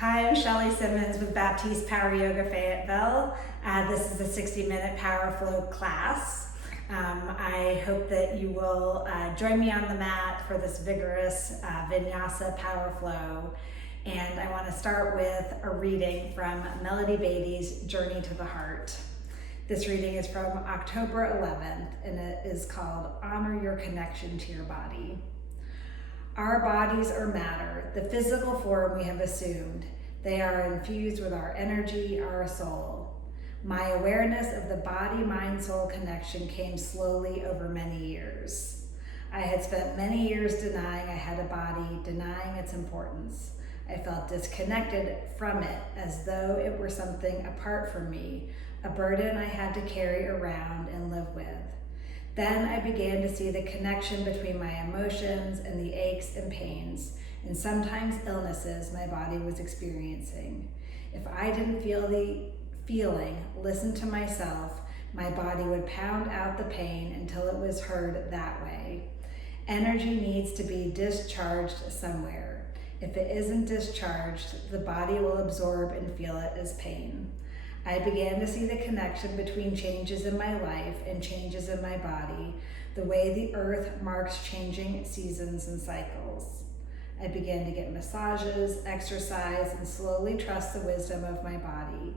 Hi, I'm Shelly Simmons with Baptiste Power Yoga Fayetteville. This is a 60-minute Power Flow class. I hope that you will join me on the mat for this vigorous Vinyasa Power Flow. And I want to start with a reading from Melody Beatty's Journey to the Heart. This reading is from October 11th, and it is called Honor Your Connection to Your Body. Our bodies are matter, the physical form we have assumed. They are infused with our energy, our soul. My awareness of the body-mind-soul connection came slowly over many years. I had spent many years denying I had a body, denying its importance. I felt disconnected from it, as though it were something apart from me, a burden I had to carry around and live with. Then I began to see the connection between my emotions and the aches and pains, and sometimes illnesses my body was experiencing. If I didn't feel the feeling, listen to myself, my body would pound out the pain until it was heard that way. Energy needs to be discharged somewhere. If it isn't discharged, the body will absorb and feel it as pain. I began to see the connection between changes in my life and changes in my body, the way the earth marks changing seasons and cycles. I began to get massages, exercise, and slowly trust the wisdom of my body.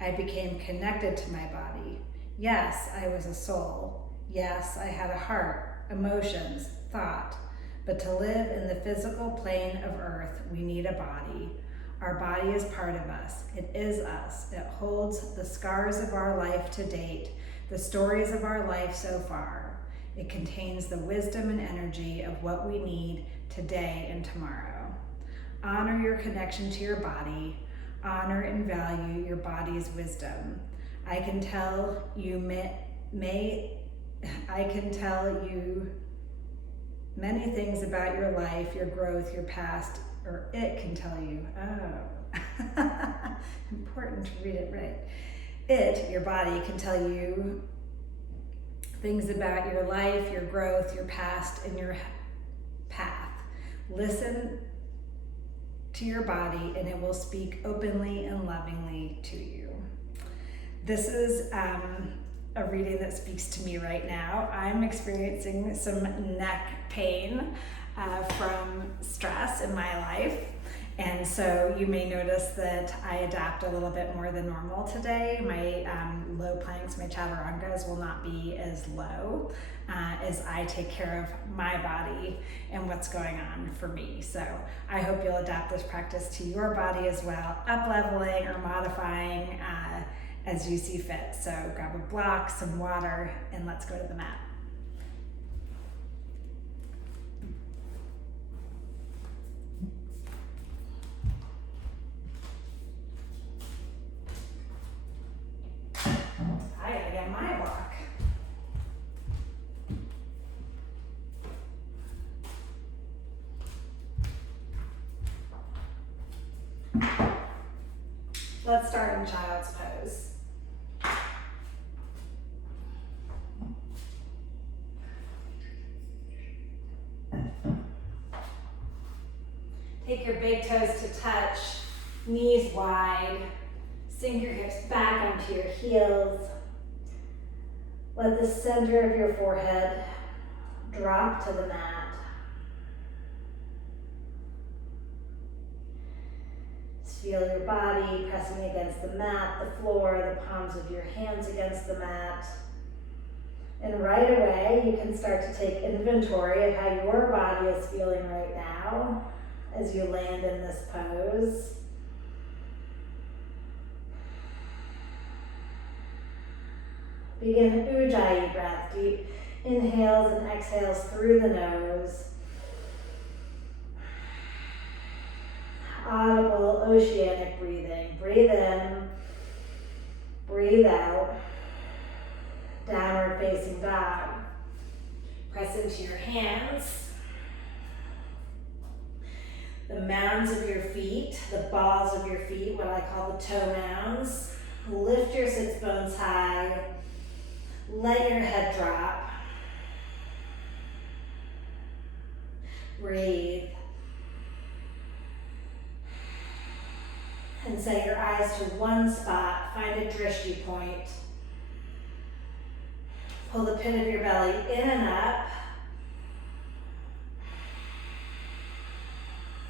I became connected to my body. Yes, I was a soul. Yes, I had a heart, emotions, thought. But to live in the physical plane of earth, we need a body. Our body is part of us. It is us. It holds the scars of our life to date, the stories of our life so far. It contains the wisdom and energy of what we need today and tomorrow. Honor your connection to your body. Honor and value your body's wisdom. I can tell you many things about your life, your growth, your past, or it can tell you. Oh, important to read it right. It, your body, can tell you things about your life, your growth, your past, and your path. Listen to your body, and it will speak openly and lovingly to you. This is a reading that speaks to me right now. I'm experiencing some neck pain from stress in my life. And so you may notice that I adapt a little bit more than normal today. My low planks, my chaturangas will not be as low as I take care of my body and what's going on for me. So I hope you'll adapt this practice to your body as well, up-leveling or modifying as you see fit. So grab a block, some water, and let's go to the mat. I gotta get my block. Let's start in child's pose. Take your big toes to touch, knees wide. Sink your hips back onto your heels. Let the center of your forehead drop to the mat. Just feel your body pressing against the mat, the floor, the palms of your hands against the mat. And right away, you can start to take inventory of how your body is feeling right now as you land in this pose. Begin Ujjayi breath, deep inhales and exhales through the nose. Audible oceanic breathing. Breathe in, breathe out. Downward facing dog. Press into your hands. The mounds of your feet, the balls of your feet, what I call the toe mounds. Lift your sits bones high. Let your head drop. Breathe. And set your eyes to one spot. Find a drishti point. Pull the pit of your belly in and up.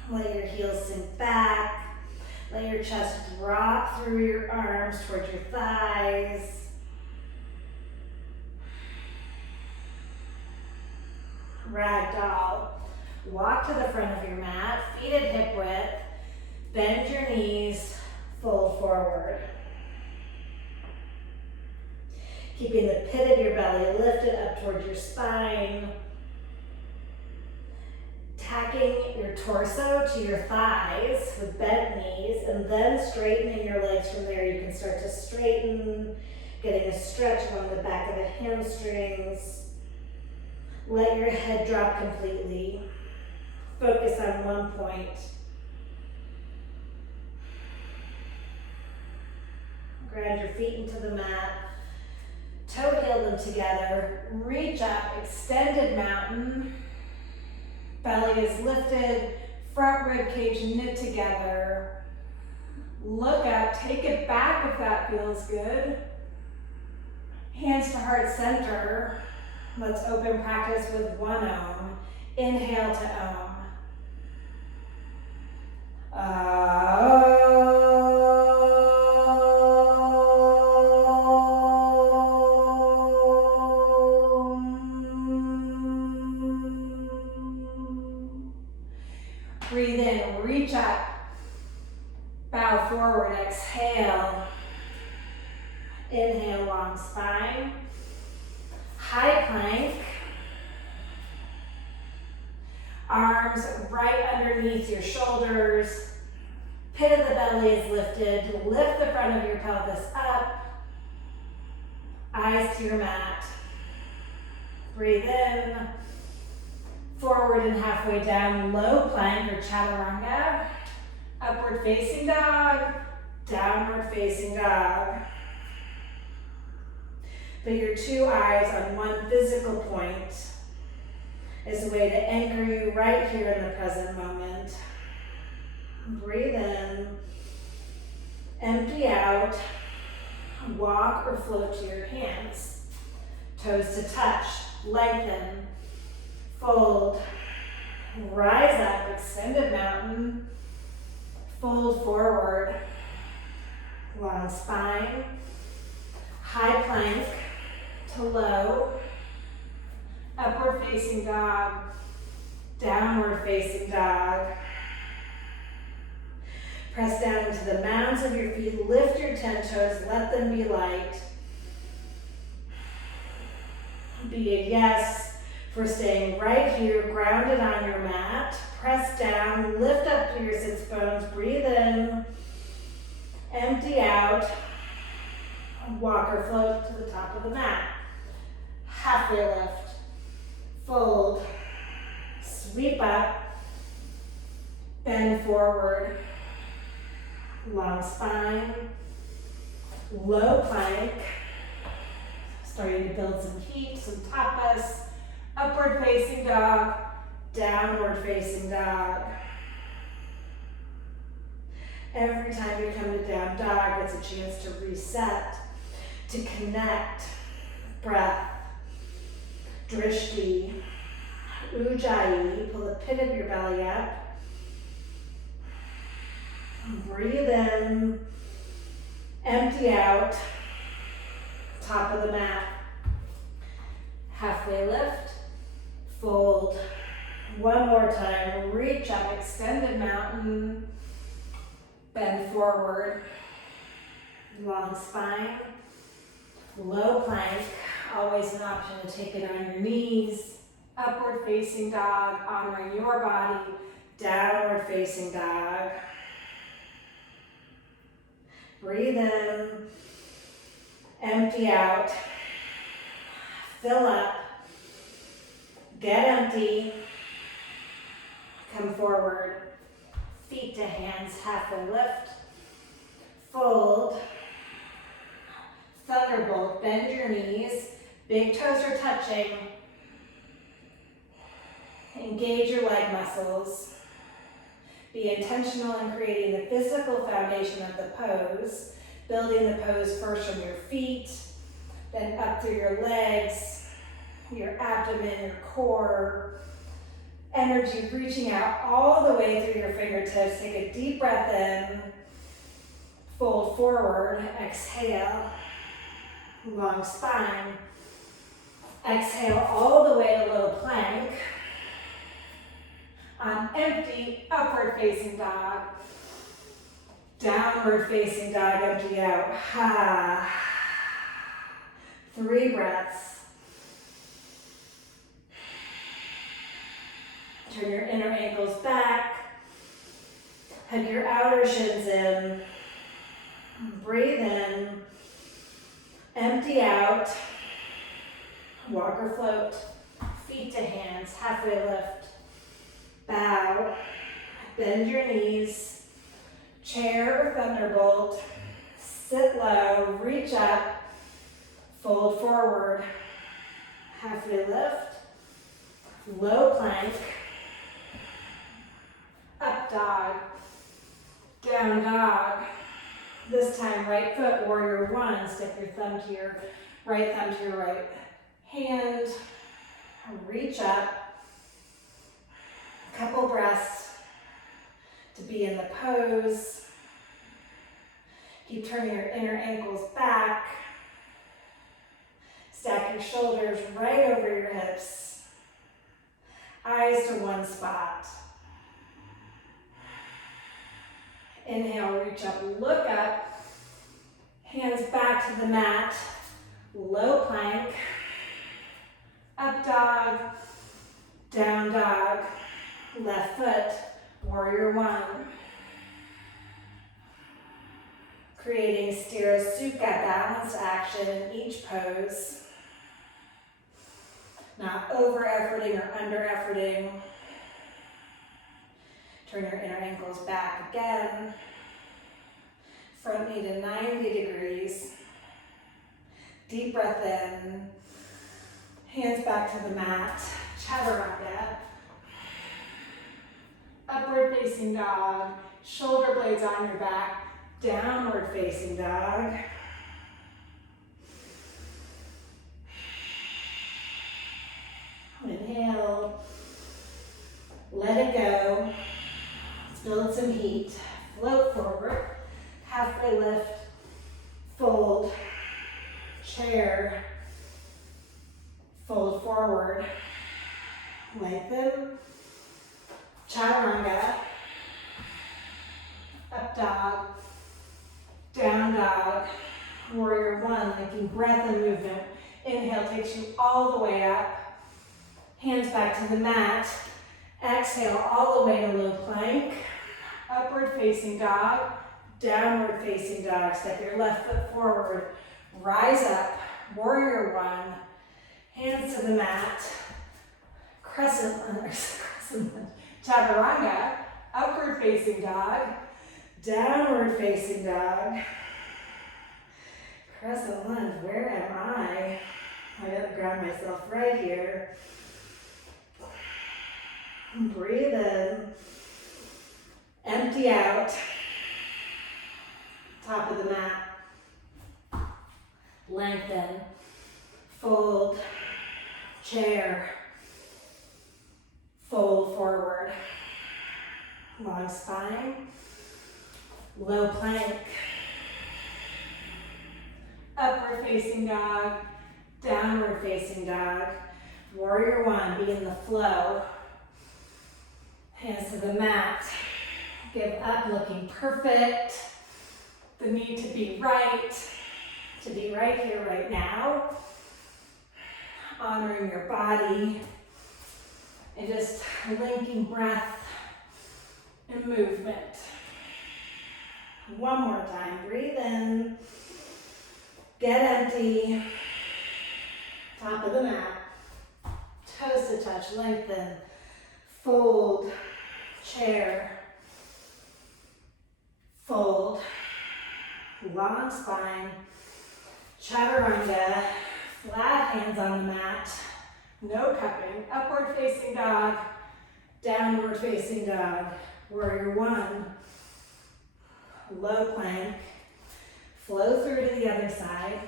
Let your heels sink back. Let your chest drop through your arms towards your thighs. Ragdoll. Walk to the front of your mat, feet at hip width. Bend your knees, fold forward. Keeping the pit of your belly lifted up towards your spine. Tacking your torso to your thighs with bent knees, and then straightening your legs from there. You can start to straighten, getting a stretch along the back of the hamstrings. Let your head drop completely. Focus on one point. Ground your feet into the mat. Toe heel them together. Reach up, extended mountain. Belly is lifted, front rib cage knit together. Look up, take it back if that feels good. Hands to heart center. Let's open practice with one Om. Inhale to Om. Breathe in, reach up, bow forward, exhale. Inhale, long spine. High plank. Arms right underneath your shoulders. Pit of the belly is lifted. Lift the front of your pelvis up. Eyes to your mat. Breathe in. Forward and halfway down, low plank or chaturanga. Upward facing dog, downward facing dog. Put your two eyes on one physical point as a way to anchor you right here in the present moment. Breathe in, empty out, walk or float to your hands. Toes to touch, lengthen. Fold, rise up, extended mountain, fold forward, long spine, high plank to low, upward facing dog, downward facing dog. Press down into the mounds of your feet, lift your 10 toes, let them be light. Be a yes for staying right here, grounded on your mat. Press down, lift up to your sits bones, breathe in, empty out, walk or float to the top of the mat. Halfway lift, fold, sweep up, bend forward, long spine, low plank, starting to build some heat, some tapas. Upward facing dog, downward facing dog. Every time you come to down dog, it's a chance to reset, to connect. Breath, drishti, ujjayi, pull the pit of your belly up. Breathe in, empty out, top of the mat. Halfway lift. Fold. One more time. Reach up, extended mountain. Bend forward. Long spine. Low plank. Always an option to take it on your knees. Upward facing dog, honoring your body. Downward facing dog. Breathe in. Empty out. Fill up. Get empty. Come forward. Feet to hands, halfway lift. Fold. Thunderbolt, bend your knees. Big toes are touching. Engage your leg muscles. Be intentional in creating the physical foundation of the pose, building the pose first from your feet, then up through your legs, your abdomen, your core. Energy reaching out all the way through your fingertips. Take a deep breath in, fold forward, exhale, long spine. Exhale all the way to low plank. On empty, upward facing dog. Downward facing dog, empty out. Ha. 3 breaths. Turn your inner ankles back. Hug your outer shins in. Breathe in. Empty out. Walk or float. Feet to hands, halfway lift. Bow. Bend your knees. Chair or thunderbolt. Sit low, reach up. Fold forward. Halfway lift. Low plank. Up dog, down dog. This time, right foot, warrior one. Stick your thumb to your right thumb to your right hand. Reach up. Couple breaths to be in the pose. Keep turning your inner ankles back. Stack your shoulders right over your hips. Eyes to one spot. Inhale, reach up, look up. Hands back to the mat. Low plank. Up dog. Down dog. Left foot. Warrior one. Creating Sthira-Sukha balanced action in each pose. Not over-efforting or under-efforting. Turn your inner ankles back again. Front knee to 90 degrees. Deep breath in. Hands back to the mat. Chaturanga. Upward facing dog. Shoulder blades on your back. Downward facing dog. Inhale. Let it go. Build some heat. Float forward. Halfway lift. Fold. Chair. Fold forward. Lengthen. Chaturanga. Up dog. Down dog. Warrior one. Making breath and movement. Inhale takes you all the way up. Hands back to the mat. Exhale all the way to low plank. Upward facing dog. Downward facing dog. Step your left foot forward. Rise up. Warrior one. Hands to the mat. Crescent lunge. Chaturanga. Upward facing dog. Downward facing dog. Crescent lunge. Where am I? I gotta ground myself right here. Breathe in. Empty out. Top of the mat. Lengthen. Fold. Chair. Fold forward. Long spine. Low plank. Upward facing dog. Downward facing dog. Warrior one. Be in the flow. Hands to the mat. Give up, looking perfect. The need to be right here, right now. Honoring your body. And just linking breath and movement. One more time. Breathe in. Get empty. Top of the mat. Toes to touch. Lengthen. Fold. Chair. Fold. Long spine. Chaturanga. Flat hands on the mat. No cupping. Upward facing dog. Downward facing dog. Warrior one. Low plank. Flow through to the other side.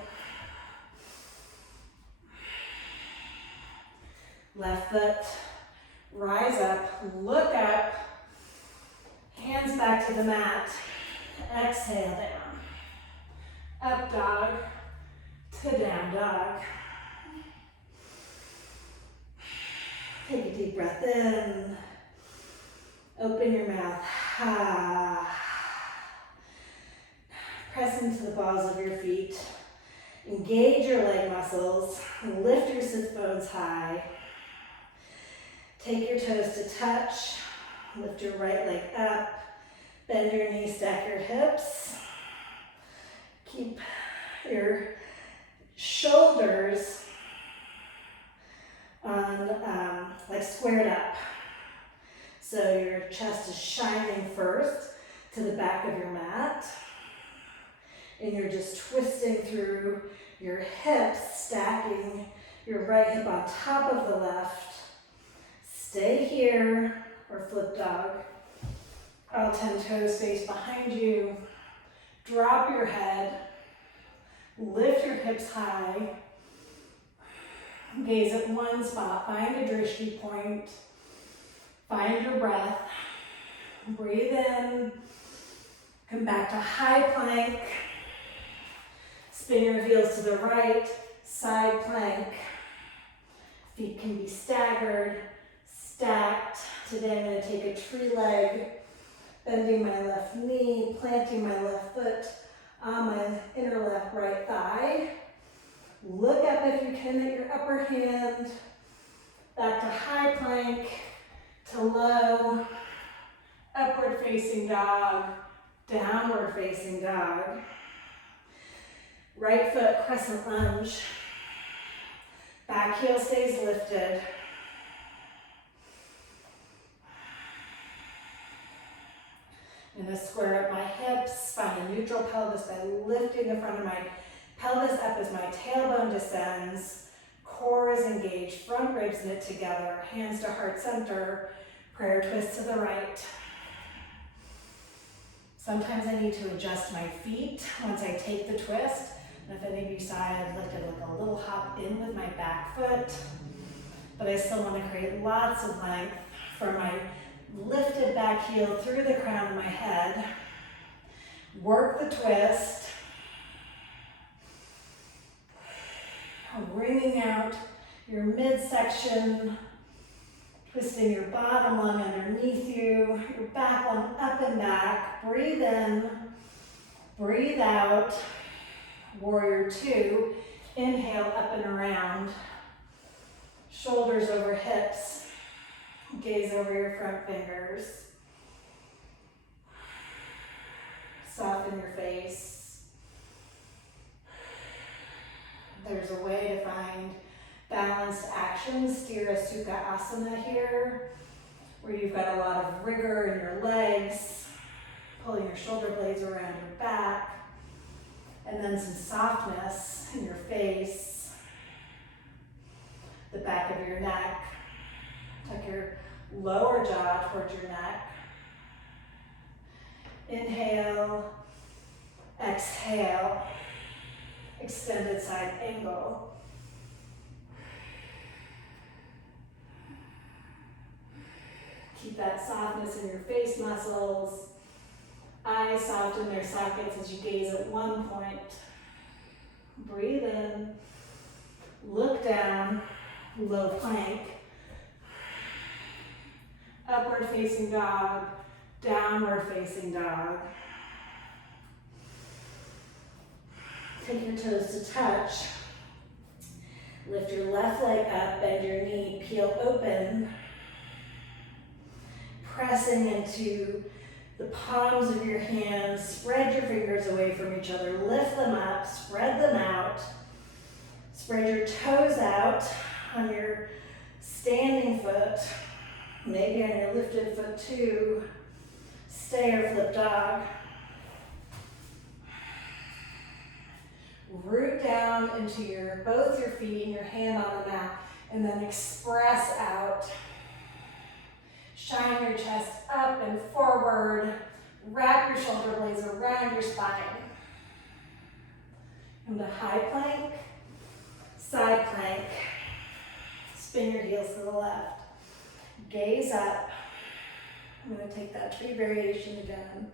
Left foot, rise up, look up, hands back to the mat, exhale down. Up dog to down dog. Take a deep breath in, open your mouth. Press into the balls of your feet. Engage your leg muscles. Lift your sit bones high. Take your toes to touch. Lift your right leg up. Bend your knees, stack your hips. Keep your shoulders on like squared up. So your chest is shining first to the back of your mat. And you're just twisting through your hips, stacking your right hip on top of the left. Stay here, or flip dog. All 10 toes face behind you. Drop your head. Lift your hips high. Gaze at one spot. Find a drishti point. Find your breath. Breathe in. Come back to high plank. Spin your heels to the right. Side plank. Feet can be staggered. Stacked. Today I'm going to take a tree leg, bending my left knee, planting my left foot on my inner left right thigh. Look up if you can at your upper hand. Back to high plank, to low, upward facing dog, downward facing dog. Right foot crescent lunge. Back heel stays lifted. I'm going to square up my hips, find a neutral pelvis by lifting the front of my pelvis up as my tailbone descends. Core is engaged, front ribs knit together, hands to heart center, prayer twist to the right. Sometimes I need to adjust my feet once I take the twist. And if any of you saw, I lifted like a little hop in with my back foot, but I still want to create lots of length for my lifted back heel through the crown of my head. Work the twist. Wringing out your midsection, twisting your bottom lung underneath you, your back lung up and back. Breathe in, breathe out. Warrior two. Inhale up and around. Shoulders over hips. Gaze over your front fingers. Soften your face. There's a way to find balanced action, Sthira Sukha Asana here, where you've got a lot of rigor in your legs, pulling your shoulder blades around your back, and then some softness in your face, the back of your neck. Tuck your lower jaw towards your neck. Inhale, exhale, extended side angle. Keep that softness in your face muscles. Eyes soften their sockets as you gaze at one point. Breathe in, look down, low plank. Upward facing dog, downward facing dog. Take your toes to touch. Lift your left leg up, bend your knee, peel open. Pressing into the palms of your hands, spread your fingers away from each other, lift them up, spread them out. Spread your toes out on your standing foot. Maybe on your lifted foot too. Stay or flip dog. Root down into both your feet and your hand on the mat, and then express out. Shine your chest up and forward. Wrap your shoulder blades around your spine. Into high plank, side plank. Spin your heels to the left. Gaze up. I'm going to take that tree variation again.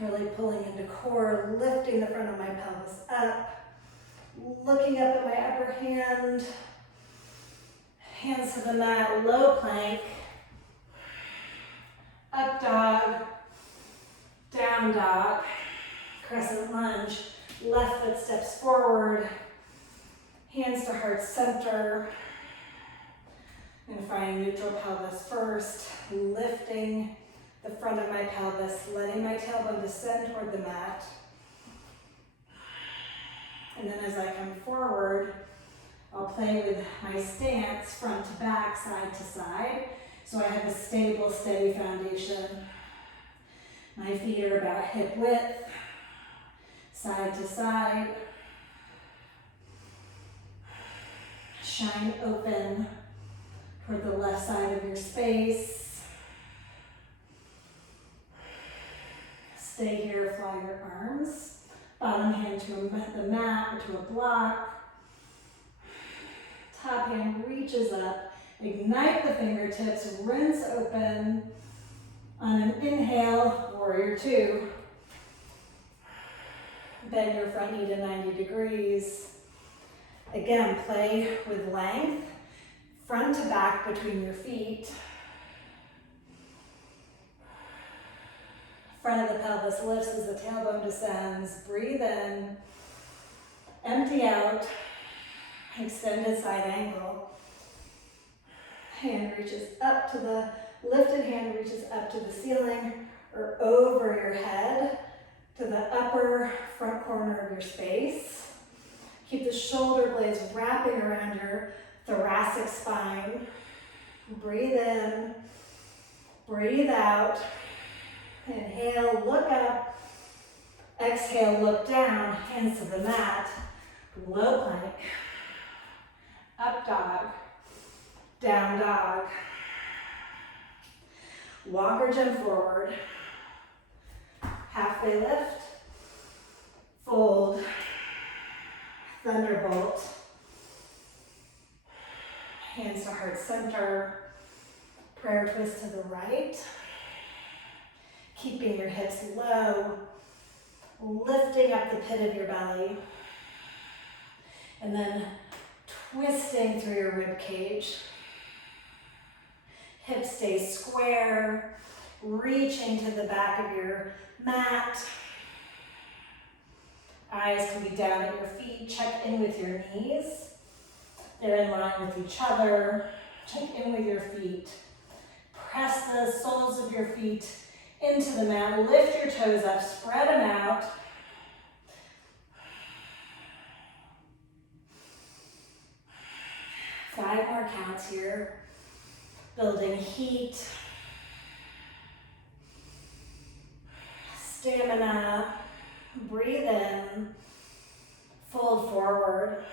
Really pulling into core, lifting the front of my pelvis up. Looking up at my upper hand. Hands to the mat, low plank. Up dog. Down dog. Crescent lunge. Left foot steps forward. Hands to heart center. I'm going to find neutral pelvis first. Lifting the front of my pelvis, letting my tailbone descend toward the mat. And then as I come forward, I'll play with my stance front to back, side to side. So I have a stable, steady foundation. My feet are about hip width, side to side. Shine open toward the left side of your space. Stay here, fly your arms. Bottom hand to the mat or to a block. Top hand reaches up. Ignite the fingertips, rinse open. On an inhale, warrior two. Bend your front knee to 90 degrees. Again, play with length, front to back between your feet. Front of the pelvis lifts as the tailbone descends. Breathe in, empty out, extended side angle. Hand reaches up to the, lifted hand reaches up to the ceiling or over your head to the upper front corner of your space. Keep the shoulder blades wrapping around your thoracic spine. Breathe in, breathe out. Inhale, look up. Exhale, look down, hands to the mat. Low plank. Up dog. Down dog. Walk or jump forward. Halfway lift. Fold. Thunderbolt. Hands to heart center. Prayer twist to the right. Keeping your hips low. Lifting up the pit of your belly. And then twisting through your rib cage. Hips stay square. Reaching to the back of your mat. Eyes can be down at your feet. Check in with your knees. They're in line with each other. Check in with your feet. Press the soles of your feet into the mat. Lift your toes up. Spread them out. Five more counts here. Building heat. Stamina. Breathe in. Fold forward.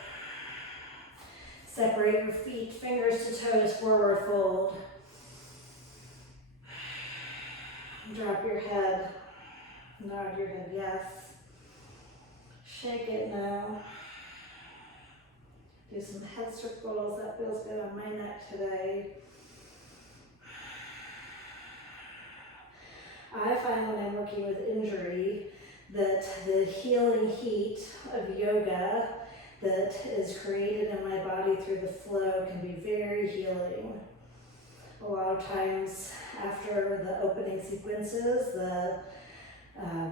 Separate your feet, fingers to toes, forward fold. Drop your head. Nod your head, yes. Shake it now. Do some head circles. That feels good on my neck today. I find when I'm working with injury that the healing heat of yoga that is created in my body through the flow can be very healing. A lot of times after the opening sequences, the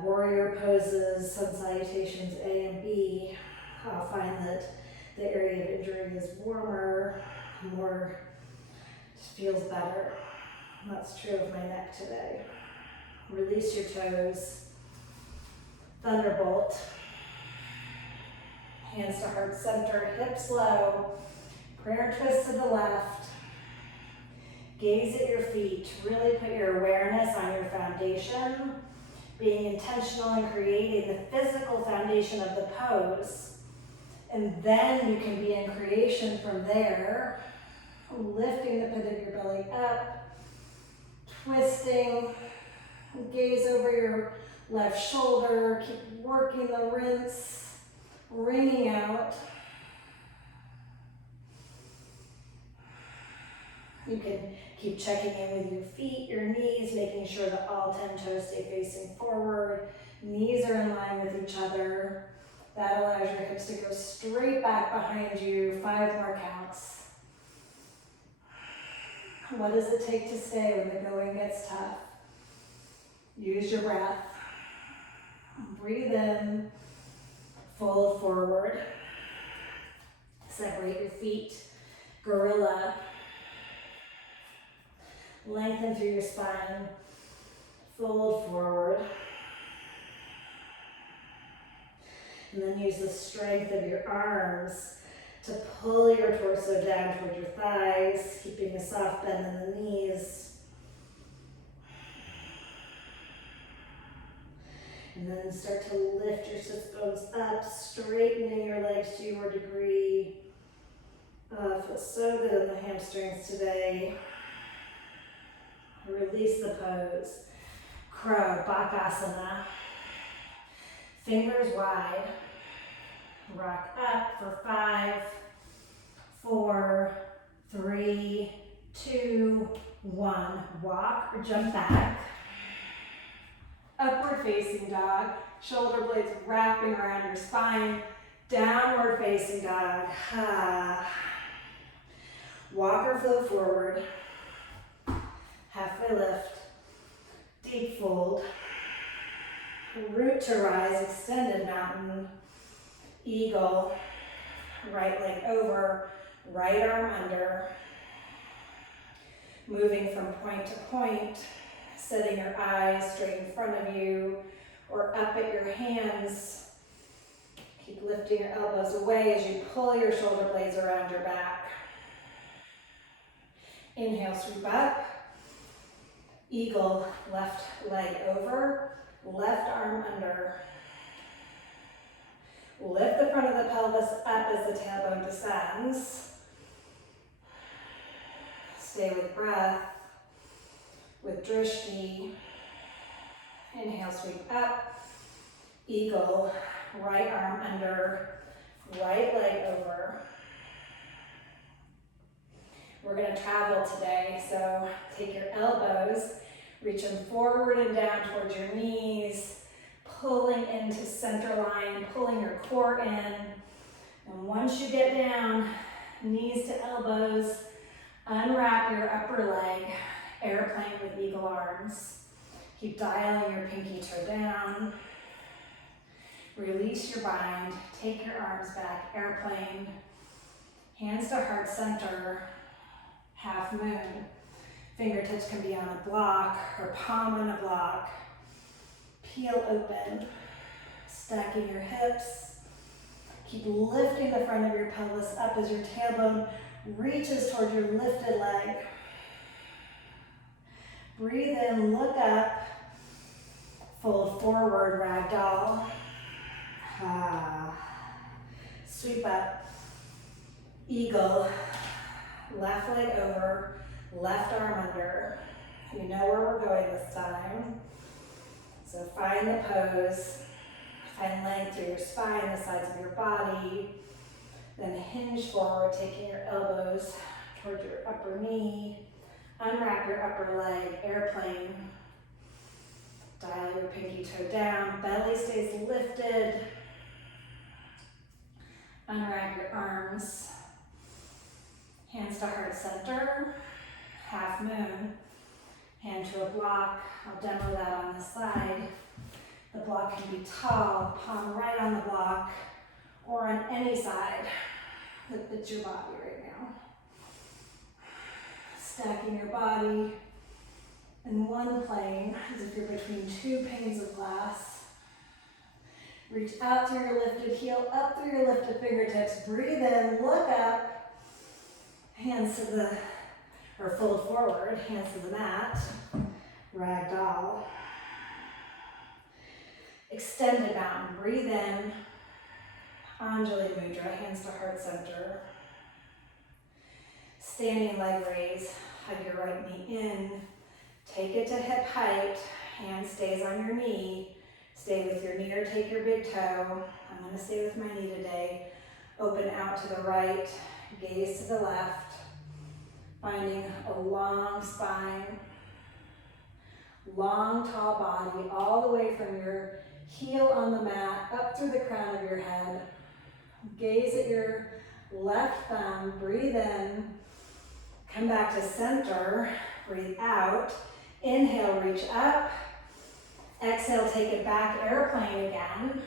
warrior poses, sun salutations A and B, I'll find that the area of injury is warmer, more, just feels better. And that's true of my neck today. Release your toes. Thunderbolt. Hands to heart center, hips low. Prayer twist to the left. Gaze at your feet. Really put your awareness on your foundation. Being intentional in creating the physical foundation of the pose. And then you can be in creation from there. Lifting the pit of your belly up. twisting. Gaze over your left shoulder. Keep working the rinse, wringing out. You can keep checking in with your feet, your knees, making sure that all 10 toes stay facing forward. Knees are in line with each other. That allows your hips to go straight back behind you. 5 more counts. What does it take to stay when the going gets tough? Use your breath. Breathe in, fold forward. Separate your feet, gorilla. Lengthen through your spine, fold forward. And then use the strength of your arms to pull your torso down toward your thighs, keeping a soft bend in the knees. And then start to lift your sit bones up, straightening your legs to your degree. Feels so good in the hamstrings today. Release the pose. Crow, Bakasana. Fingers wide. Rock up for 5, 4, 3, 2, 1. Walk or jump back. Upward facing dog. Shoulder blades wrapping around your spine. Downward facing dog. Walk or flow forward. Halfway lift. Deep fold. Root to rise, extended mountain. Eagle. Right leg over, right arm under. Moving from point to point, setting your eyes straight in front of you or up at your hands. Keep lifting your elbows away as you pull your shoulder blades around your back. Inhale, sweep up. Eagle, left leg over, left arm under. Lift the front of the pelvis up as the tailbone descends. Stay with breath, with drishti. Inhale, sweep up. Eagle, right arm under, right leg over. We're going to travel today, so take your elbows, reach them forward and down towards your knees, pulling into center line, pulling your core in. And once you get down, knees to elbows, unwrap your upper leg, airplane with eagle arms. Keep dialing your pinky toe down. Release your bind, take your arms back, airplane, hands to heart center, half moon. Fingertips can be on a block or palm on a block. Peel open, stacking your hips. Keep lifting the front of your pelvis up as your tailbone reaches toward your lifted leg. Breathe in, look up, fold forward, ragdoll. Sweep up, eagle, left leg over, left arm under. You know where we're going this time. So find the pose, find length through your spine, the sides of your body. Then hinge forward, taking your elbows towards your upper knee. Unwrap your upper leg, airplane. Dial your pinky toe down, belly stays lifted. Unwrap your arms. Hands to heart center, half moon. Hand to a block. I'll demo that on the slide. The block can be tall, palm right on the block, or on any side that fits your body right now. Stacking your body in one plane as if you're between 2 panes of glass. Reach out through your lifted heel, up through your lifted fingertips. Breathe in, look up. Hands to the, or fold forward, hands to the mat. Ragdoll. Extended mountain, breathe in. Anjali Mudra, hands to heart center. Standing leg raise, hug your right knee in. Take it to hip height, hand stays on your knee. Stay with your knee or take your big toe. I'm gonna stay with my knee today. Open out to the right, gaze to the left, finding a long spine, long tall body, all the way from your heel on the mat up through the crown of your head. Gaze at your left thumb, breathe in, come back to center, breathe out. Inhale, reach up. Exhale, take it back, airplane again.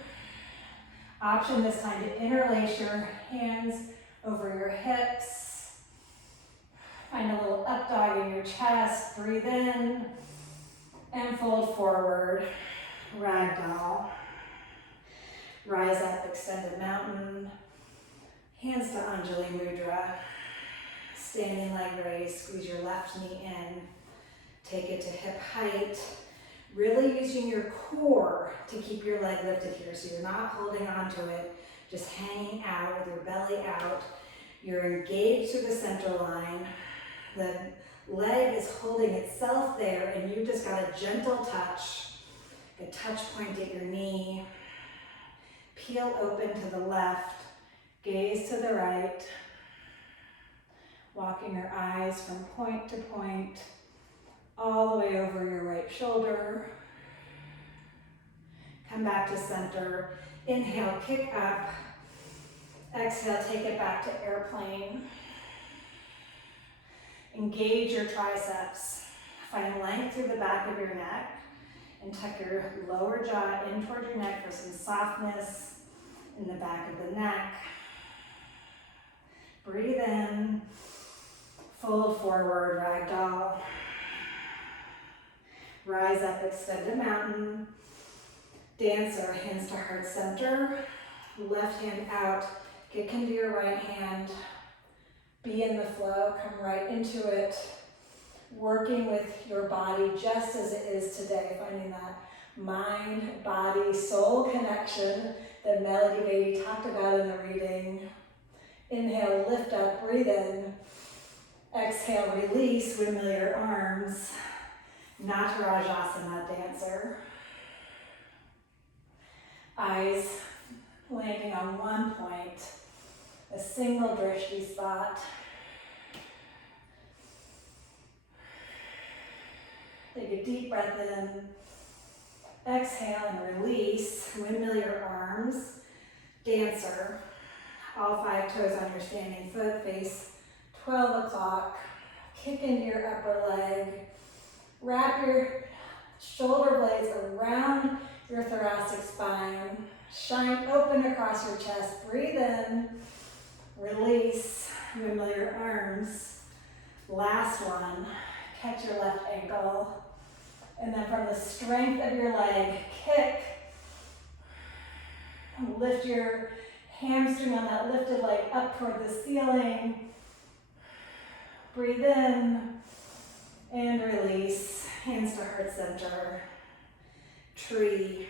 Option this time to interlace your hands over your hips. Find a little up dog in your chest. Breathe in and fold forward. Ragdoll. Rise up, extended mountain. Hands to Anjali Mudra. Standing leg raise, squeeze your left knee in. Take it to hip height. Really using your core to keep your leg lifted here, so you're not holding onto it, just hanging out with your belly out. You're engaged to the center line. The leg is holding itself there, and you just got a gentle touch, a touch point at your knee. Peel open to the left, gaze to the right, walking your eyes from point to point, all the way over your right shoulder. Come back to center. Inhale, kick up. Exhale, take it back to airplane. Engage your triceps. Find length through the back of your neck and tuck your lower jaw in toward your neck for some softness in the back of the neck. Breathe in, fold forward, ragdoll. Rise up, extended mountain. Dancer, hands to heart center. Left hand out, kick into your right hand. Be in the flow, come right into it. Working with your body just as it is today, finding that mind, body, soul connection that Melody Baby talked about in the reading. Inhale, lift up, breathe in. Exhale, release, windmill your arms. Natarajasana, dancer. Eyes landing on one point, a single drishti spot. Take a deep breath in. Exhale and release. Windmill your arms. Dancer. All 5 toes on your standing foot. Face 12 o'clock. Kick into your upper leg. Wrap your shoulder blades around your thoracic spine. Shine open across your chest. Breathe in. Release. Windmill your arms. Last one. Catch your left ankle. And then from the strength of your leg, kick. Lift your hamstring on that lifted leg up toward the ceiling. Breathe in and release. Hands to heart center. Tree.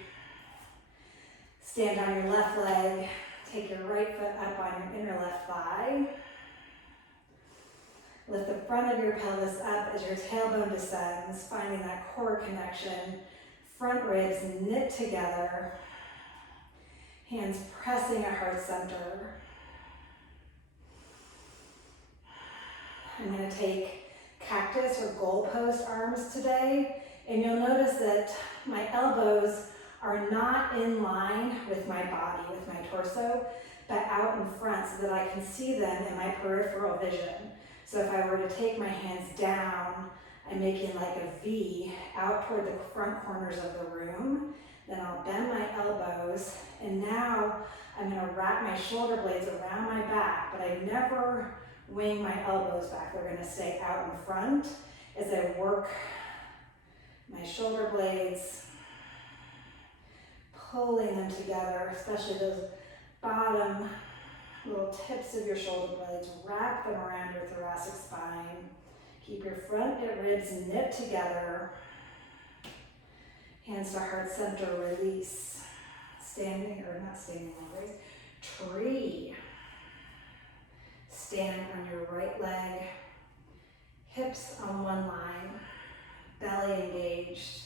Stand on your left leg. Take your right foot up on your inner left thigh. Lift the front of your pelvis up as your tailbone descends, finding that core connection. Front ribs knit together. Hands pressing at heart center. I'm going to take cactus or goalpost arms today, and you'll notice that my elbows are not in line with my body, with my torso, but out in front so that I can see them in my peripheral vision. So if I were to take my hands down, I'm making like a V out toward the front corners of the room. Then I'll bend my elbows, and now I'm going to wrap my shoulder blades around my back, but I never wing my elbows back. They're going to stay out in front as I work my shoulder blades, pulling them together, especially those bottom little tips of your shoulder blades. Wrap them around your thoracic spine. Keep your front ribs knit together. Hands to heart center, release. Standing, or not standing, raise. Tree. Stand on your right leg. Hips on one line. belly engaged.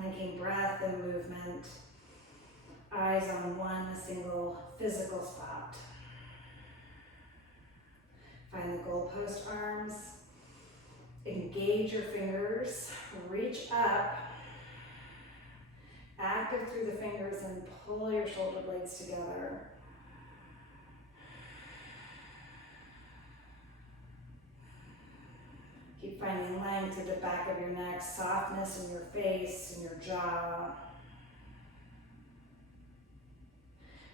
Linking breath and movement, eyes on one single physical spot. Find the goalpost arms, engage your fingers, reach up, active through the fingers and pull your shoulder blades together. Keep finding length at the back of your neck, softness in your face and your jaw.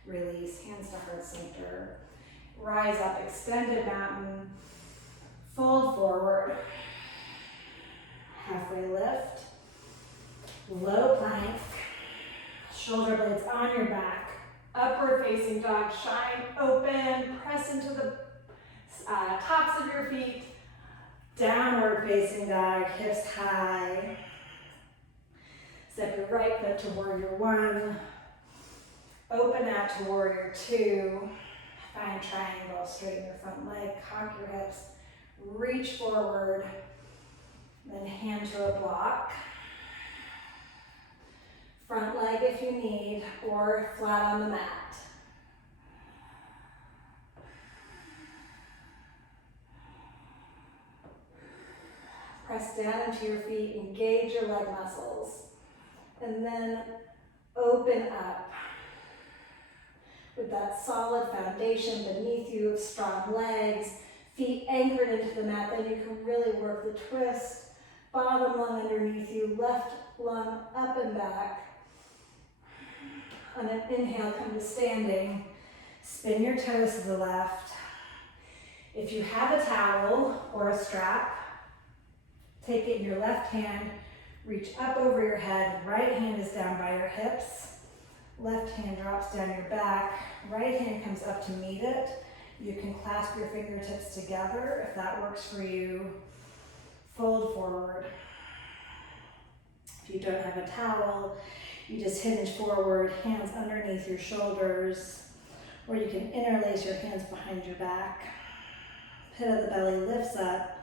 Release, hands to heart center. Rise up, extended mountain, fold forward. Halfway lift, low plank, shoulder blades on your back, upward facing dog, shine open, press into the tops of your feet, downward facing dog, hips high. Step your right foot to warrior one, open out to warrior two, find triangle, straighten your front leg, cock your hips, reach forward, then hand to a block. Front leg if you need, or flat on the mat. Press down into your feet, engage your leg muscles, and then open up. With that solid foundation beneath you of strong legs, feet anchored into the mat, then you can really work the twist. Bottom lung underneath you, left lung up and back. On an inhale, come to standing. Spin your toes to the left. If you have a towel or a strap, take it in your left hand, reach up over your head, right hand is down by your hips. Left hand drops down your back, right hand comes up to meet it. You can clasp your fingertips together if that works for you. Fold forward. If you don't have a towel, you just hinge forward, hands underneath your shoulders, or you can interlace your hands behind your back. Pit of the belly lifts up,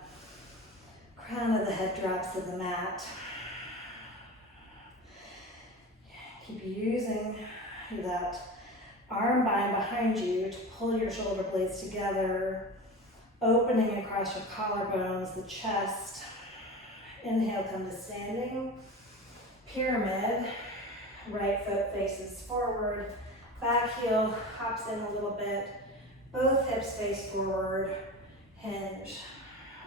crown of the head drops to the mat. Keep using that arm bind behind you to pull your shoulder blades together, opening across your collarbones, the chest. Inhale, come to standing. Pyramid, right foot faces forward, back heel hops in a little bit, both hips face forward, hinge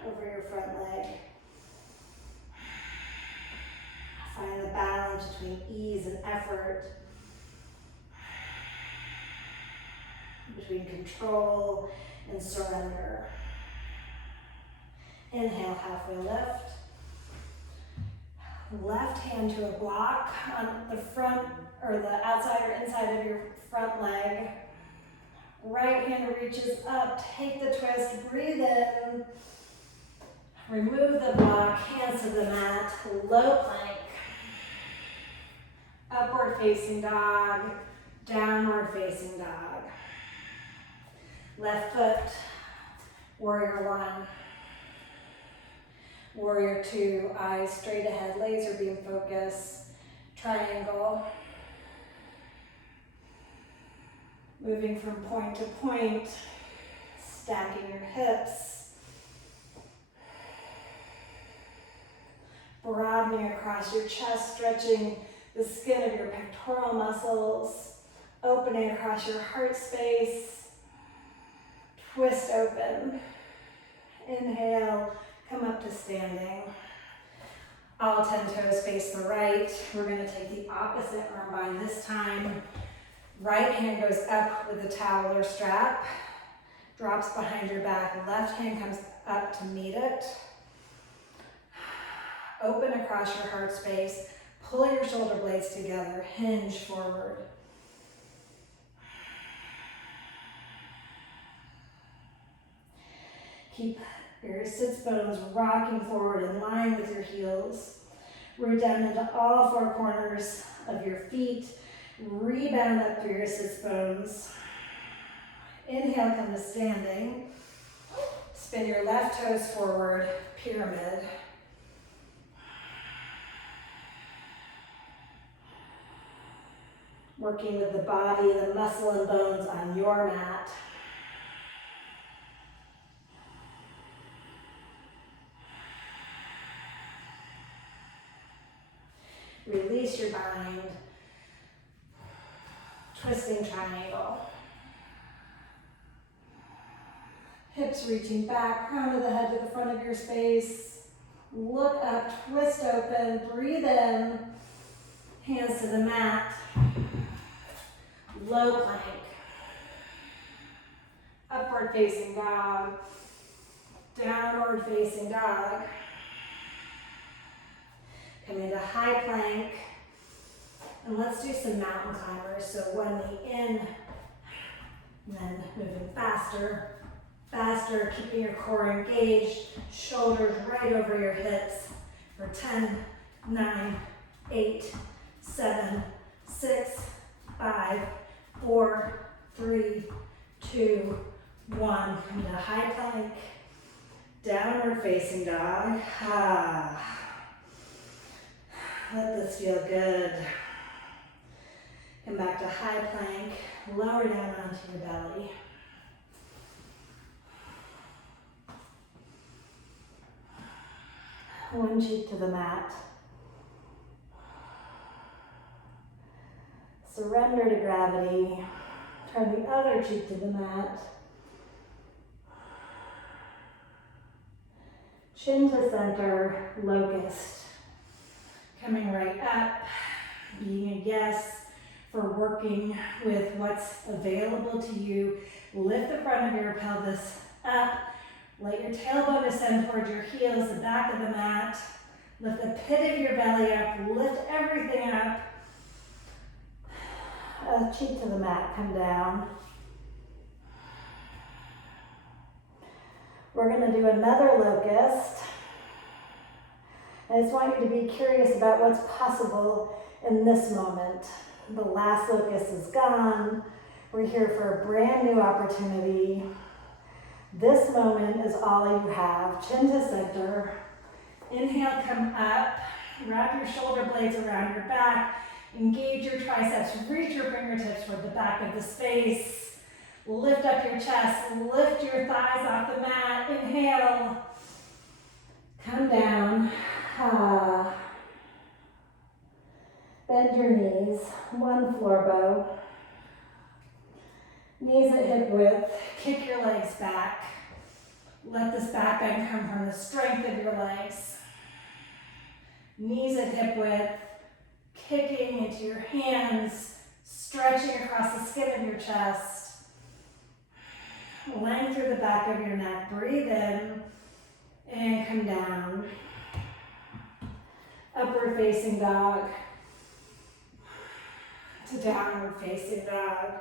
over your front leg. Find the balance between ease and effort, between control and surrender. Inhale, halfway lift. Left hand to a block on the front or the outside or inside of your front leg. Right hand reaches up, take the twist, breathe in. Remove the block, hands to the mat, low plank. Upward facing dog, downward facing dog. Left foot, warrior one. Warrior two, eyes straight ahead, laser beam focus, triangle. Moving from point to point, stacking your hips. Broadening across your chest, stretching the skin of your pectoral muscles, opening across your heart space. Twist open. Inhale, come up to standing. All 10 toes face the right. We're going to take the opposite arm bind this time. Right hand goes up with a towel or strap, drops behind your back. Left hand comes up to meet it. Open across your heart space. Pull your shoulder blades together. Hinge forward. Keep your sits bones rocking forward in line with your heels. Root down into all four corners of your feet. Rebound up through your sits bones. Inhale, come to standing. Spin your left toes forward, pyramid. Working with the body, the muscle and bones on your mat. Release your bind. Twisting triangle. Hips reaching back, crown of the head to the front of your space. Look up, twist open, breathe in. Hands to the mat. Low plank. Upward facing dog. Downward facing dog. Coming to high plank. And let's do some mountain climbers. So one knee in, and then moving faster, faster, keeping your core engaged, shoulders right over your hips for 10, 9, 8, 7, 6, 5, 4, 3, 2, 1. Come to high plank, downward facing dog. Let this feel good. Come back to high plank, lower down onto your belly. One cheek to the mat. Surrender to gravity. Turn the other cheek to the mat. Chin to center, locust. Coming right up, being a yes for working with what's available to you. Lift the front of your pelvis up. Let your tailbone descend towards your heels, the back of the mat. Lift the pit of your belly up. Lift everything up. Cheek to the mat, come down. We're going to do another locust. I just want you to be curious about what's possible in this moment. The last locust is gone. We're here for a brand new opportunity. This moment is all you have. Chin to center. Inhale, come up. Wrap your shoulder blades around your back. Engage your triceps. Reach your fingertips toward the back of the space. Lift up your chest. Lift your thighs off the mat. Inhale. Come down. Bend your knees. One floor bow. Knees at hip width. Kick your legs back. Let this back bend come from the strength of your legs. Knees at hip width. Kicking into your hands. Stretching across the skin of your chest. Length through the back of your neck. Breathe in and come down. Upward facing dog to downward facing dog.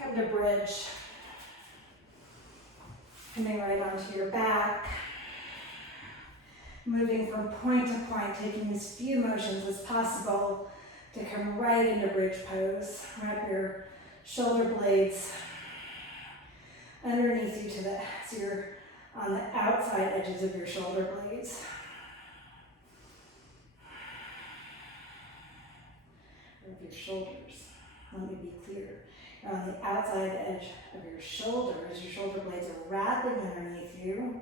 Come to bridge. Coming right onto your back. Moving from point to point, taking as few motions as possible to come right into bridge pose. Wrap your shoulder blades underneath you so you're on the outside edges of your shoulder blades. Of your shoulders. Let me be clear. You're on the outside edge of your shoulders. Your shoulder blades are wrapping underneath you.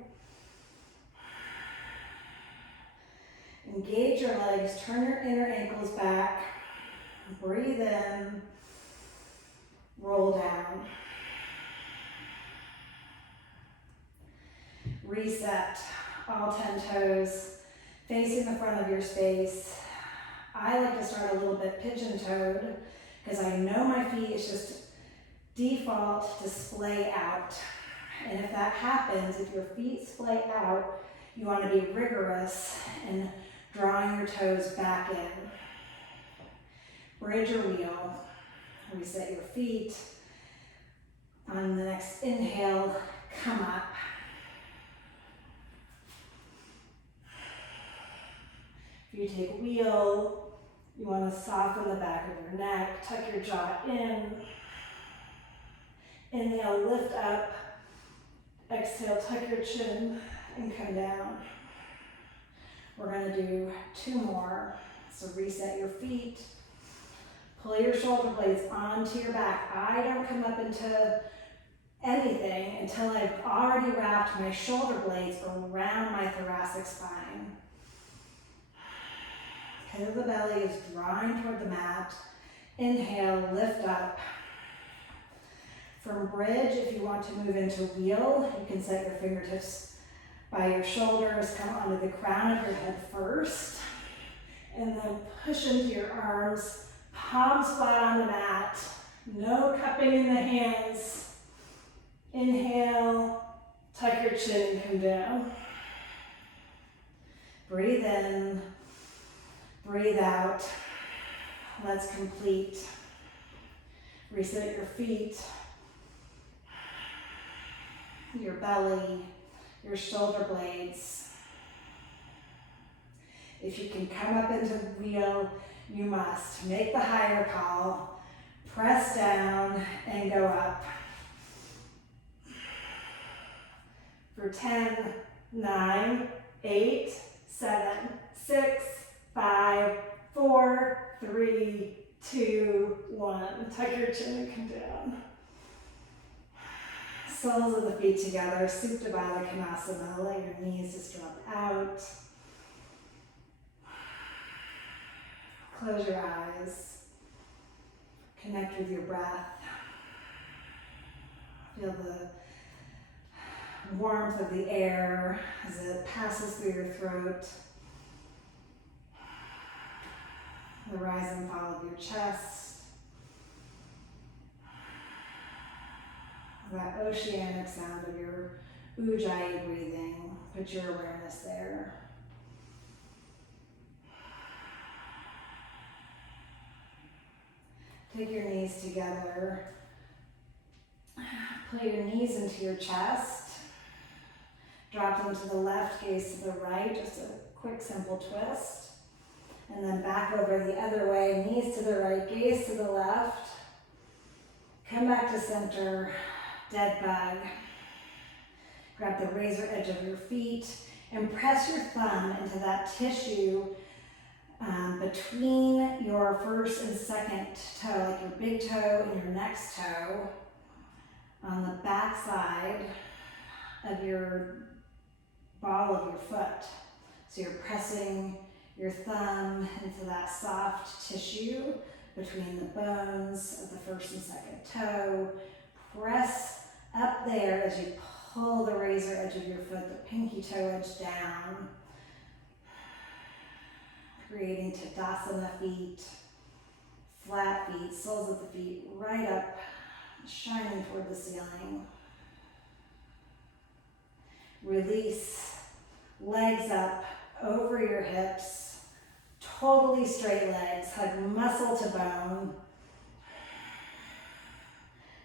Engage your legs. Turn your inner ankles back. Breathe in. Roll down. Reset. All 10 toes facing the front of your space. I like to start a little bit pigeon-toed because I know my feet is just default to splay out. And if that happens, if your feet splay out, you want to be rigorous in drawing your toes back in. Bridge or wheel. Reset your feet. On the next inhale, come up. If you take wheel, You want to soften the back of your neck, tuck your jaw in. Inhale, lift up. Exhale, tuck your chin and come down. We're going to do 2 more. So reset your feet. Pull your shoulder blades onto your back. I don't come up into anything until I've already wrapped my shoulder blades around my thoracic spine. Head of the belly is drawing toward the mat. Inhale, lift up. From bridge, if you want to move into wheel, you can set your fingertips by your shoulders, come onto the crown of your head first, and then push into your arms, palms flat on the mat, no cupping in the hands. Inhale, tuck your chin and come down. Breathe in, breathe out. Let's complete. Reset your feet, your belly, your shoulder blades. If you can come up into wheel, you must. Make the higher call, press down, and go up. For 10, 9, 8, 7, 6, 5, 4, 3, 2, 1. Tuck your chin and come down. Soles of the feet together, Supta Baddha Konasana. Let your knees just drop out. Close your eyes. Connect with your breath. Feel the warmth of the air as it passes through your throat. The rise and fall of your chest. That oceanic sound of your Ujjayi breathing. Put your awareness there. Take your knees together. Pull your knees into your chest. Drop them to the left, gaze to the right. Just a quick, simple twist. And then back over the other way. Knees to the right, gaze to the left. Come back to center. Dead bug. Grab the razor edge of your feet and press your thumb into that tissue between your first and second toe, like your big toe and your next toe, on the back side of your ball of your foot. So you're pressing your thumb into that soft tissue between the bones of the first and second toe. Press up there as you pull the razor edge of your foot, the pinky toe edge down, creating Tadasana feet, flat feet, soles of the feet right up, shining toward the ceiling. Release, legs up over your hips, totally straight legs, hug muscle to bone.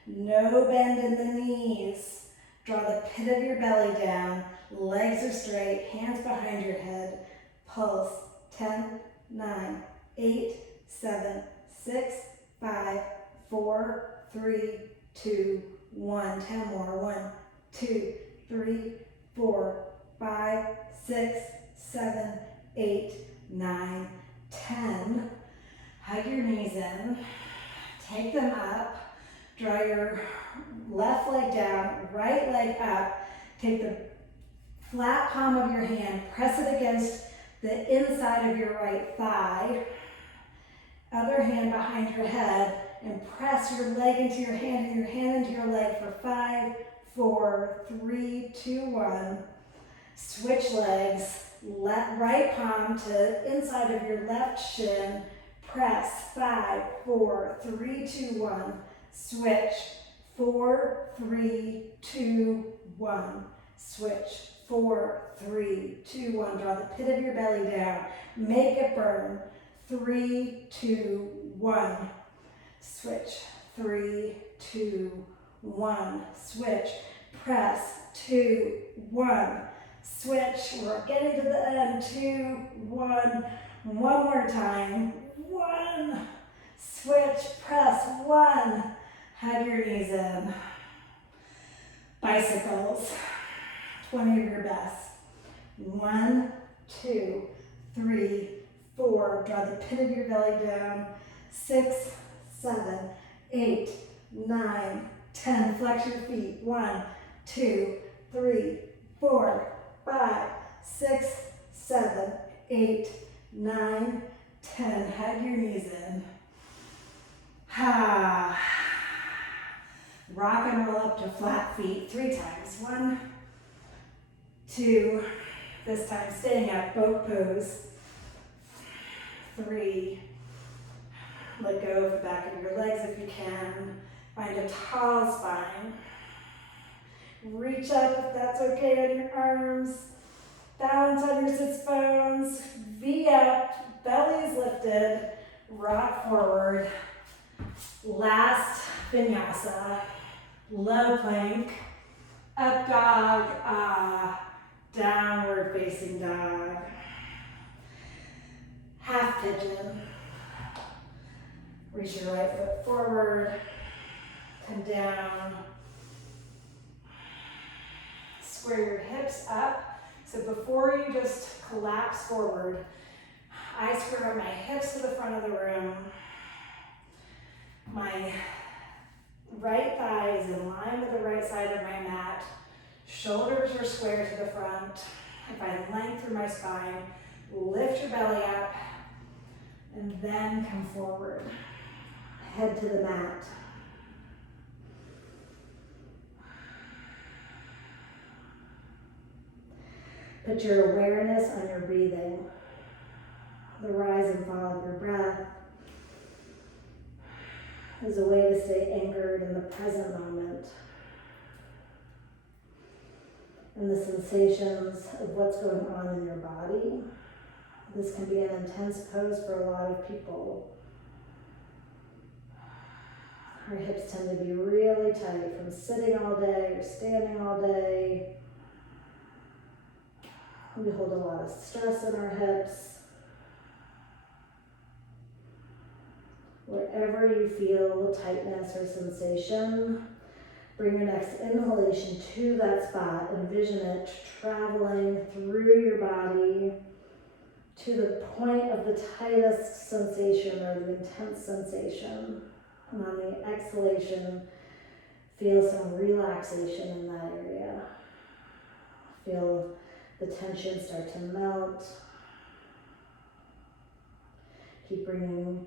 No bend in the knees. Draw the pit of your belly down. Legs are straight, hands behind your head. Pulse. 10, 9, 8, 7, 6, 5, 4, 3, 2, 1. 10 more. 1, 2, 3, 4, 5, 6, 7, 8, 9, 10. Hug your knees in. Take them up. Draw your left leg down, right leg up. Take the flat palm of your hand, press it against the inside of your right thigh. Other hand behind your head, and press your leg into your hand and your hand into your leg for 5, 4, 3, 2, 1. Switch legs, right palm to inside of your left shin. Press 5, 4, 3, 2, 1. Switch. 4, 3, 2, 1. Switch. 4, 3, 2, 1. Draw the pit of your belly down. Make it burn. 3, 2, 1. Switch. 3, 2, 1. Switch. Press. 2, 1. Switch. We're getting to the end. 2, 1. One more time. 1. Switch, press, 1. Hug your knees in. Bicycles, 20 of your best. 1, 2, 3, 4. Draw the pit of your belly down. 6, 7, 8, 9, 10. Flex your feet. 1, 2, 3, 4, 5, 6, 7, 8, 9, 10. Hug your knees in. Ha. Rock and roll up to flat feet 3 times. 1, 2, this time staying up, boat pose. 3, let go of the back of your legs if you can. Find a tall spine. Reach up if that's okay on your arms. Balance on your sits bones. V up, belly is lifted. Rock forward. Last vinyasa. Low plank. Up dog. Downward facing dog. Half pigeon. Reach your right foot forward. Come down. Square your hips up. So before you just collapse forward, I square my hips to the front of the room. My right thigh is in line with the right side of my mat. Shoulders are square to the front. I find length through my spine. Lift your belly up and then come forward. Head to the mat. Put your awareness on your breathing, the rise and fall of your breath is a way to stay anchored in the present moment and the sensations of what's going on in your body. This can be an intense pose for a lot of people. Our hips tend to be really tight from sitting all day or standing all day. We hold a lot of stress in our hips. Wherever you feel tightness or sensation, bring your next inhalation to that spot. Envision it traveling through your body to the point of the tightest sensation or the intense sensation. And on the exhalation, feel some relaxation in that area. Feel the tension start to melt. Keep bringing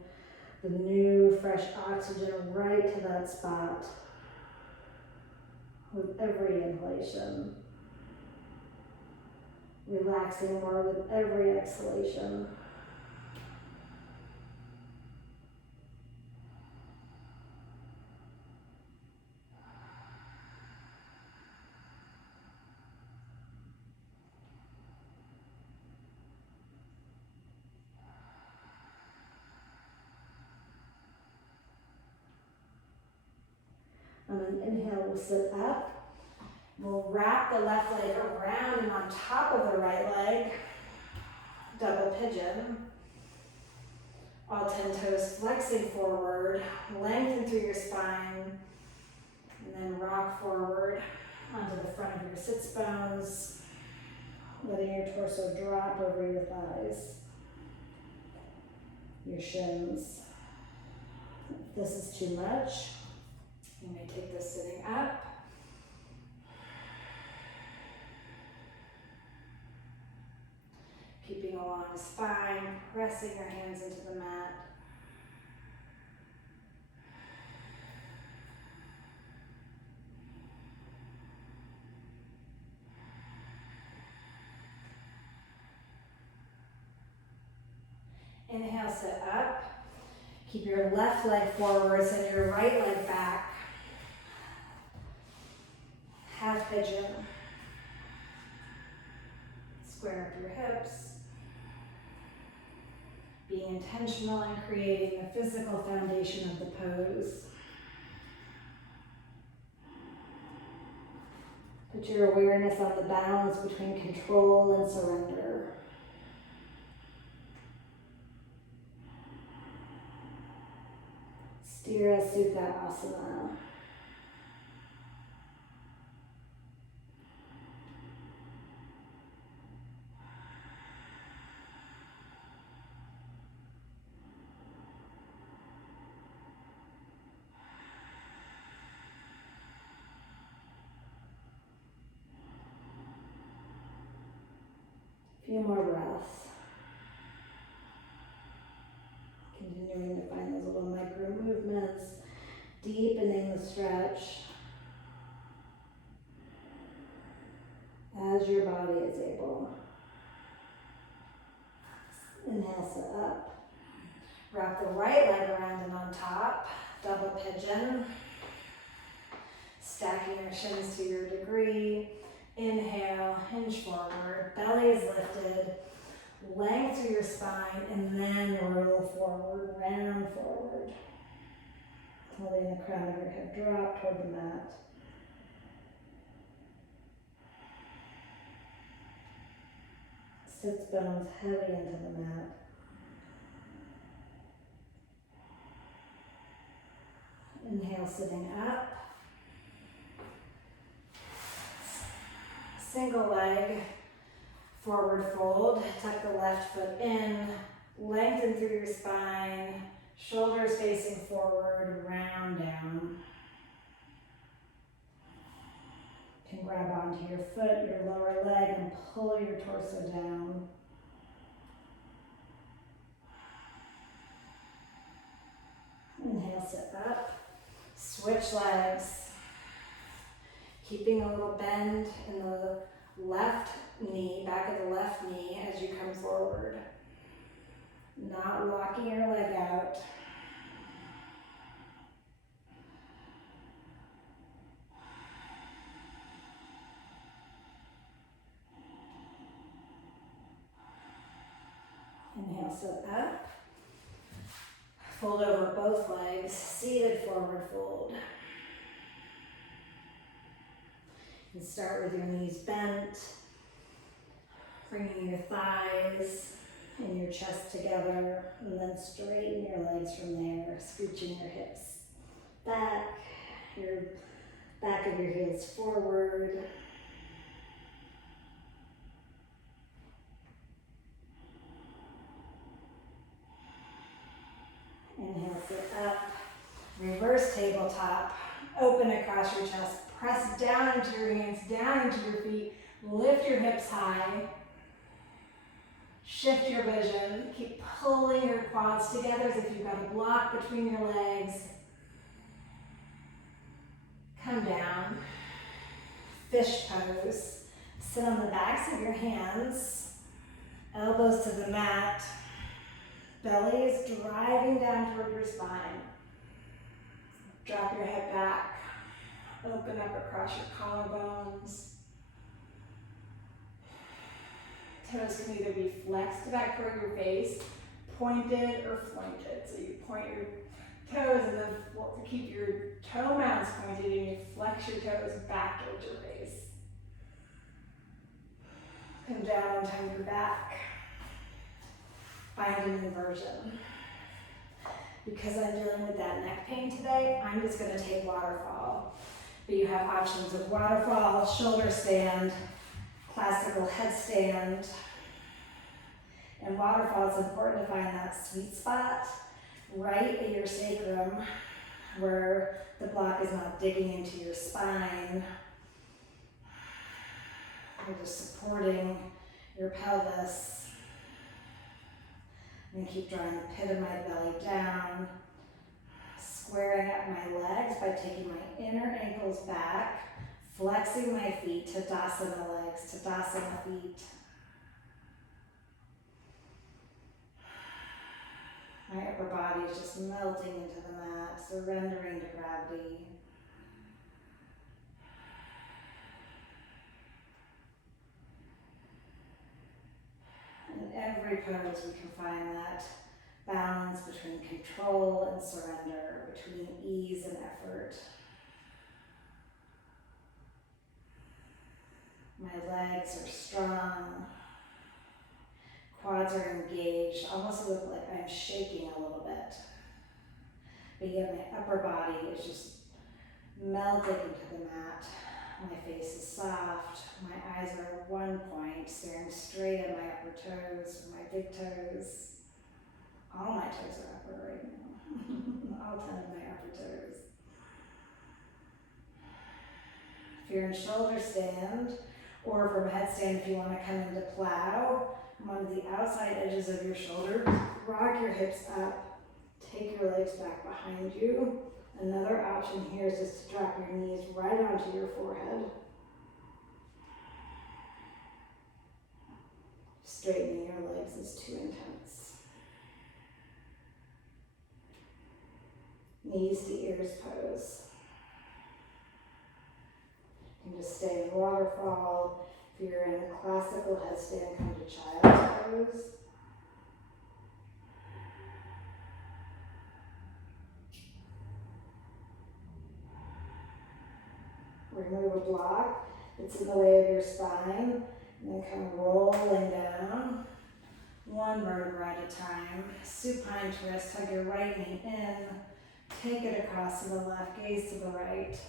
the new, fresh oxygen right to that spot with every inhalation. Relaxing more with every exhalation. On an inhale, we'll sit up. We'll wrap the left leg around and on top of the right leg. Double pigeon. All 10 toes flexing forward. Lengthen through your spine. And then rock forward onto the front of your sits bones. Letting your torso drop over your thighs. Your shins. If this is too much, you may take this sitting up. Keeping along the spine, pressing your hands into the mat. Inhale, sit up. Keep your left leg forward, send your right leg back. Half pigeon. Square up your hips. Being intentional in creating the physical foundation of the pose. Put your awareness on the balance between control and surrender. Sukha-asana. Few more breaths. Continuing to find those little micro movements, deepening the stretch as your body is able. Inhale, sit up. Wrap the right leg around and on top. Double pigeon. Stacking your shins to your degree. Inhale, hinge forward. Belly is lifted. Length through your spine, and then roll forward, round forward. Letting the crown of your head drop toward the mat. Sits bones heavy into the mat. Inhale, sitting up. Single leg, forward fold. Tuck the left foot in. Lengthen through your spine. Shoulders facing forward, round down. You can grab onto your foot, your lower leg, and pull your torso down. Inhale, sit up. Switch legs. Keeping a little bend in the left knee, back of the left knee as you come forward. Not locking your leg out. Inhale, sit up. Fold over both legs, seated forward fold. And start with your knees bent, bringing your thighs and your chest together, and then straighten your legs from there, scooching your hips back, your back of your heels forward. Inhale, sit up. Reverse tabletop. Open across your chest. Press down into your hands, down into your feet. Lift your hips high. Shift your vision. Keep pulling your quads together as if you've got a block between your legs. Come down. Fish pose. Sit on the backs of your hands. Elbows to the mat. Belly is driving down toward your spine. Drop your head back. Open up across your collarbones. Toes can either be flexed back toward your face, pointed or flointed. So you point your toes and then keep your toe mounts pointed and you flex your toes back towards your face. Come down onto your back. Find an inversion. Because I'm dealing with that neck pain today, I'm just going to take waterfall. But you have options of waterfall, shoulder stand, classical headstand. And waterfall, it's important to find that sweet spot right at your sacrum where the block is not digging into your spine. You're just supporting your pelvis. I'm going to keep drawing the pit of my belly down. Squaring up my legs by taking my inner ankles back, flexing my feet, Tadasana legs, Tadasana feet. My upper body is just melting into the mat, surrendering to gravity. In every pose we can find that balance between control and surrender, between ease and effort. My legs are strong. Quads are engaged, almost look like I'm shaking a little bit. But yet my upper body is just melting into the mat. My face is soft. My eyes are at one point, staring straight at my upper toes, my big toes. All my toes are upper right now. All 10 of my upper toes. If you're in shoulder stand, or from headstand if you want to come into plow, on the outside edges of your shoulders, rock your hips up, take your legs back behind you. Another option here is just to drop your knees right onto your forehead. Straightening your legs is too intense. Knees to ears pose. You can just stay in waterfall. If you're in classical headstand, come to child's pose. Remove a block that's in the way of your spine, and then come rolling down, one vertebra at a time. Supine twist, hug your right knee in, take it across to the left, gaze to the right.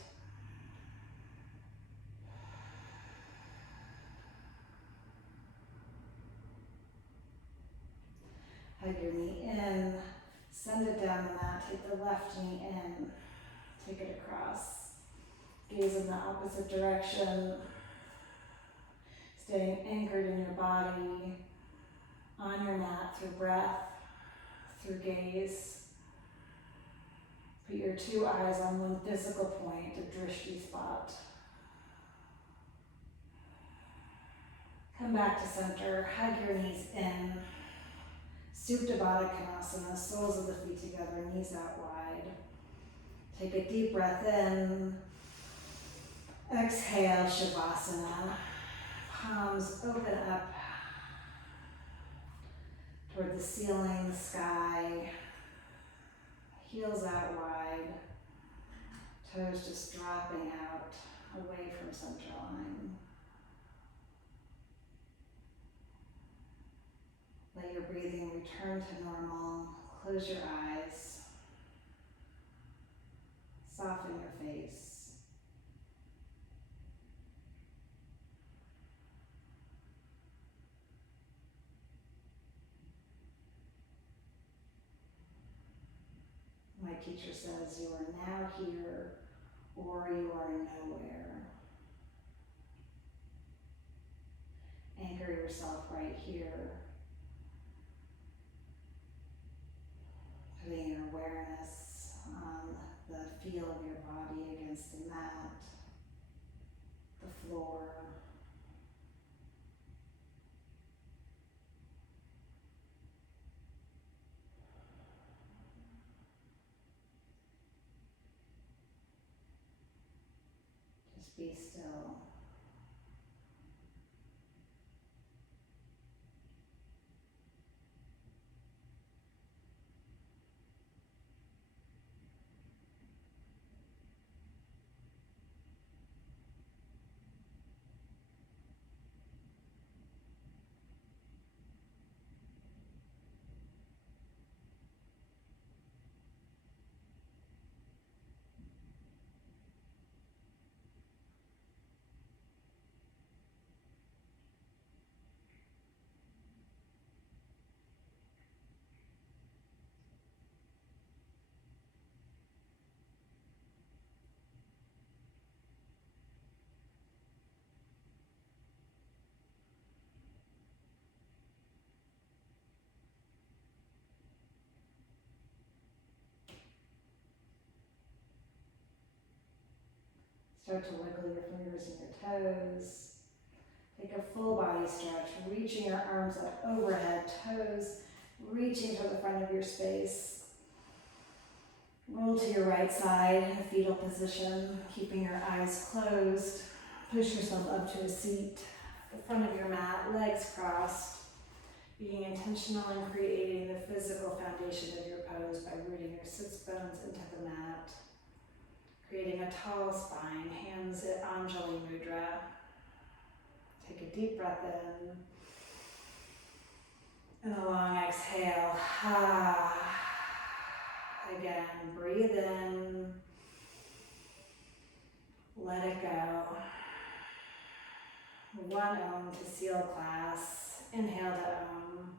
Hug your knee in, send it down the mat, take the left knee in, take it across. Gaze in the opposite direction, staying anchored in your body, on your mat through breath, through gaze. Put your two eyes on one physical point, a drishti spot. Come back to center, hug your knees in. Supta Baddha Konasana, soles of the feet together, knees out wide. Take a deep breath in. Exhale, Shavasana. Palms open up toward the ceiling, the sky. Heels out wide. Toes just dropping out away from center line. Let your breathing return to normal. Close your eyes. Soften your face. My teacher says you are now here or you are nowhere. Anchor yourself right here. Putting your awareness on the feel of your body against the mat, the floor. Just be still. Start to wiggle your fingers and your toes. Take a full body stretch, reaching your arms up overhead, toes reaching to the front of your space. Roll to your right side in a fetal position, keeping your eyes closed. Push yourself up to a seat, the front of your mat, legs crossed. Being intentional in creating the physical foundation of your pose by rooting your sits bones into the mat. Creating a tall spine, hands at Anjali Mudra. Take a deep breath in. And a long exhale. Again, breathe in, let it go. 1 Om to seal class. Inhale to Om.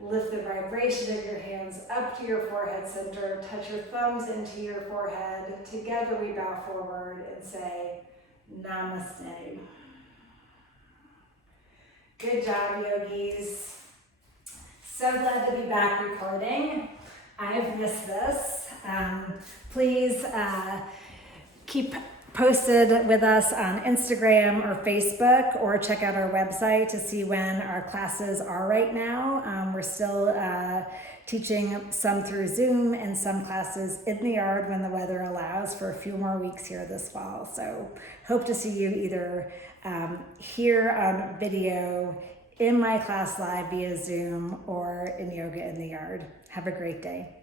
Lift the vibration of your hands up to your forehead center. Touch your thumbs into your forehead. Together we bow forward and say, Namaste. Good job, yogis. So glad to be back recording. I've missed this. Please keep posted with us on Instagram or Facebook, or check out our website to see when our classes are right now. We're still teaching some through Zoom and some classes in the yard when the weather allows for a few more weeks here this fall. So hope to see you either here on video, in my class live via Zoom, or in yoga in the yard. Have a great day.